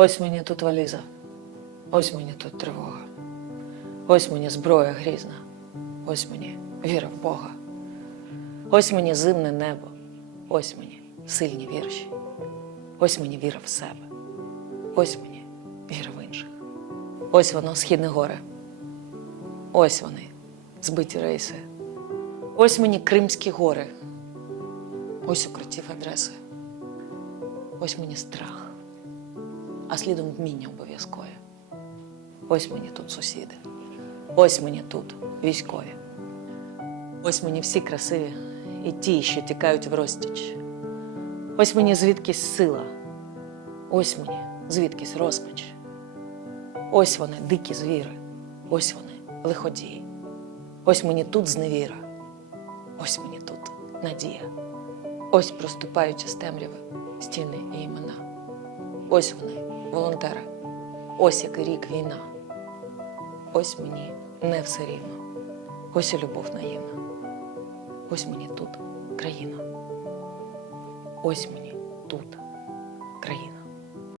Ось мені тут валіза, ось мені тут тривога, ось мені зброя грізна, ось мені віра в Бога, ось мені зимне небо, ось мені сильні вірші, ось мені віра в себе, ось мені віра в інших. Ось воно, східне горе. Ось вони, збиті рейси. Ось мені Кримські гори. Ось укриттів адреси. Ось мені страх, а слідом вміння обов'язкове. Ось мені тут сусіди. Ось мені тут військові. Ось мені всі красиві і ті, що тікають в розтіч. Ось мені звідкись сила. Ось мені звідкись розпач. Ось вони, дикі звіри, ось вони, лиходії. Ось мені тут зневіра, ось мені тут надія. Ось проступаючи з темряви стіни і імена. Ось вони, волонтери, ось який рік війна. Ось мені не все рівно, ось і любов наївна. Ось мені тут країна. Ось мені тут країна.